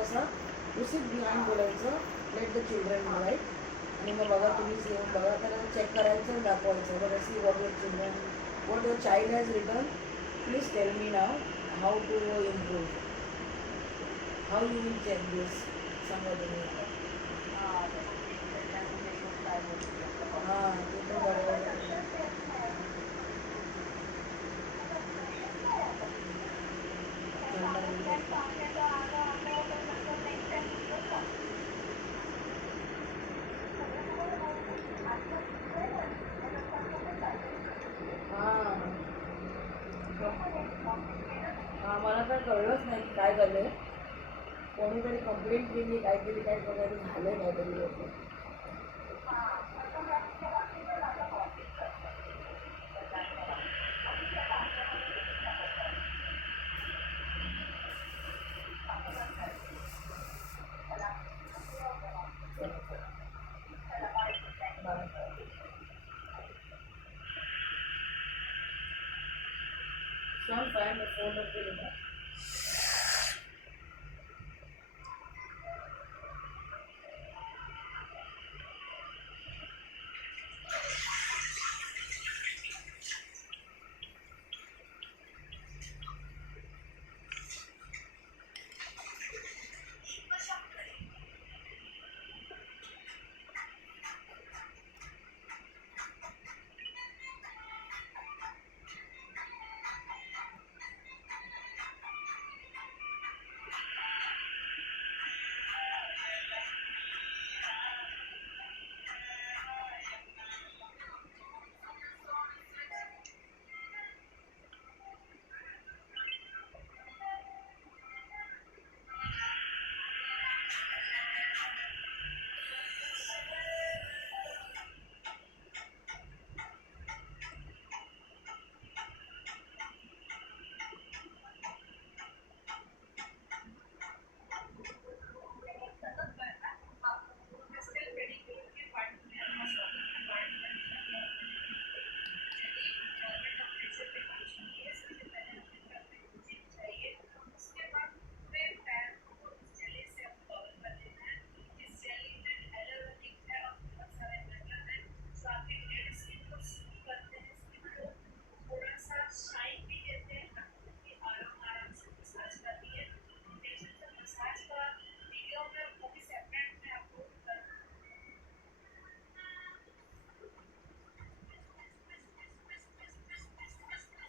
बसा, उसीत बिहाइंड बोलायचं, let the children right. आणि मग बघा तुम्हीच येऊन बघा, त्याला चेक करायचं, दाखवायचं, बघा see what your children, what your child has return, please tell me now how to improve, how you will check this, सांगा तुम्ही. हां ते पण बरोबर आहे. हां हां मला काय कळलंच नाही की काय झालं, कोणीतरी कंप्लेंट केली काहीतरी, काय वगैरे झालं काहीतरी लोक. Sean find the phone of the